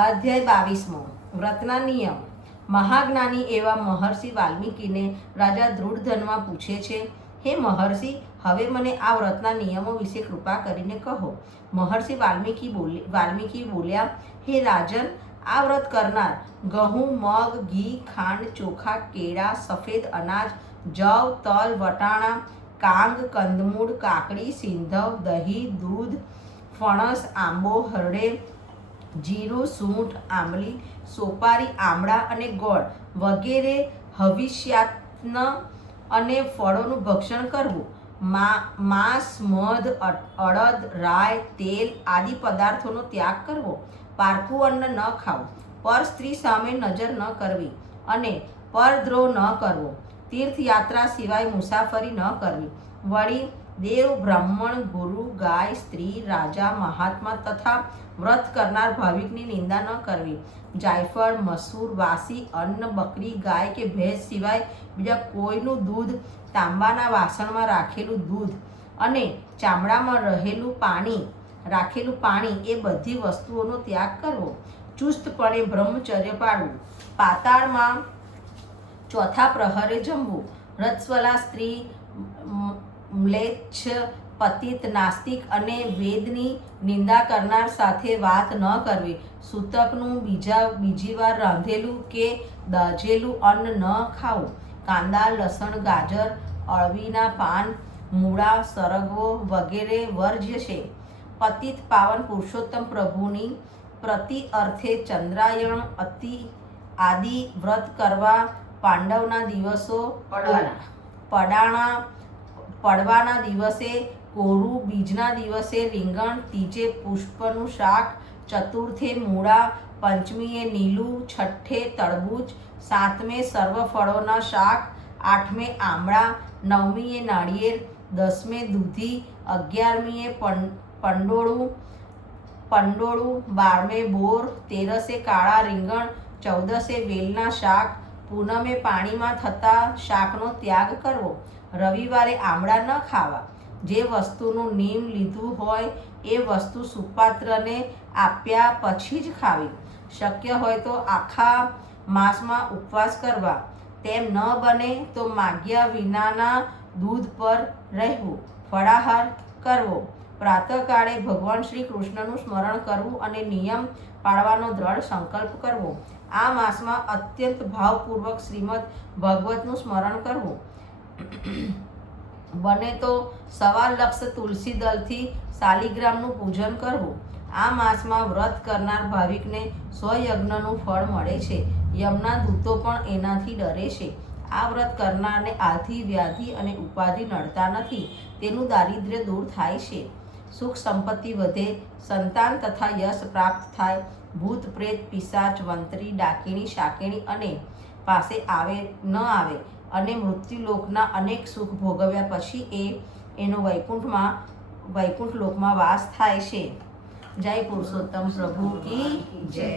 અધ્યાય 22મો વ્રતના નિયમ। મહાજ્ઞાની એવા મહર્ષિ વાલ્મીકીને રાજા ધૃઢધનમાં પૂછે છે, હે મહર્ષિ, હવે મને આ વ્રતના નિયમો વિશે કૃપા કરીને કહો। મહર્ષિ વાલ્મીકી બોલ્યા, હે રાજન, આ વ્રત કરનાર ઘઉં, મગ, ઘી, ખાંડ, ચોખા, કેળા, સફેદ અનાજ, જવ, તલ, વટાણા, કાંગ, કંદમૂળ, કાકડી, સિંધવ, દહીં, દૂધ, ફણસ, આંબો, હરડે, જીરું, સૂંઠ, આંબલી, સોપારી, આમળા અને ગોળ વગેરે હવિષ્યાત્ન અને ફળોનું ભક્ષણ કરવું। માંસ, મધ, અડદ, રાય, તેલ આદિ પદાર્થોનો ત્યાગ કરવો। પારકું અન્ન ન ખાવું। પર સ્ત્રી સામે નજર ન કરવી અને પરદ્રોહ ન કરવો। તીર્થયાત્રા સિવાય મુસાફરી ન કરવી। વળી દેવ, બ્રાહ્મણ, ગુરુ, ગાય, સ્ત્રી, રાજા, મહાત્મા તથા વ્રત કરનાર ભાવિકની નિંદા ન કરવી। જાયફળ, મસૂર, વાસી અન્ન, બકરી, ગાય કે ભેંસ સિવાય બીજા કોઈનું દૂધ, તાંબાના વાસણમાં રાખેલું દૂધ અને ચામડામાં રાખેલું પાણી એ બધી વસ્તુઓનો ત્યાગ કરવો। ચુસ્તપણે બ્રહ્મચર્ય પાળવું। પાતાળમાં ચોથા પ્રહરે જમવું। રજસ્વલા સ્ત્રી, મ્લેચ્છ, પતિત, નાસ્તિક અને વેદની નિંદા કરનાર સાથે વાત ન કરવી। સૂતકનું બીજી વાર રાંધેલું કે દાઝેલું અન્ન ન ખાવું। કાંદા, લસણ, ગાજર, અળવીના પાન, મૂળા, સરગવો વગેરે વર્જ્ય છે। પતિત પાવન પુરુષોત્તમ પ્રભુની પ્રતિ અર્થે ચંદ્રાયણ આદિ વ્રત કરવા। પાંડવના દિવસો પડવાના દિવસે કોરું, બીજના દિવસે રીંગણ, ત્રીજે પુષ્પનું શાક, ચતુર્થે મૂળા, પંચમીએ નીલું, છઠ્ઠે તરબૂચ, સાતમે સર્વ ફળોના શાક, આઠમે આમળા, નવમીએ નાળિયેર, દસમે દૂધી, 11મીએ પંડોળું, 12મે બોર, 13સે કાળા રીંગણ, 14સે વેલના શાક। પૂનમે પાણીમાં થતા શાકનો ત્યાગ કરવો। રવિવારે આમળા ન ખાવા। જે વસ્તુનું નિયમ લીધું હોય એ વસ્તુ સુપાત્રને આપ્યા પછી જ ખાવી। શક્ય હોય તો આખા માસમાં ઉપવાસ કરવા। તેમ ન બને તો માગ્યા વિનાના દૂધ પર રહેવું। ફળાહાર કરવો। પ્રાતઃકાળે ભગવાન શ્રી કૃષ્ણનું સ્મરણ કરવું અને નિયમ પાળવાનો દ્રઢ સંકલ્પ કરવો। આ માસમાં અત્યંત ભાવપૂર્વક શ્રીમદ ભાગવતનું સ્મરણ કરવું। બને તો 1.25 લક્ષ તુલસી દળથી શાલિગ્રામનું પૂજન કરવું। આ માસમાં વ્રત કરનાર ભાવિકને સ્વયજ્ઞનું ફળ મળે છે। યમના દૂતો પણ એનાથી ડરે છે। આ વ્રત કરનારને આધિ, વ્યાધિ અને ઉપાધિ નડતા નથી। તેનું દારિદ્ર્ય દૂર થાય છે। સુખ સંપત્તિ વધે। સંતાન તથા યશ પ્રાપ્ત થાય। ભૂત, પ્રેત, પિશાચ, વંતરી, ડાકીણી, શાકીણી અને પાસે ન આવે અને મૃત્યુલોકના અનેક સુખ ભોગવ્યા પછી એનો વૈકુંઠ લોકમાં વાસ થાય છે। જય પુરુષોત્તમ પ્રભુ કી જય।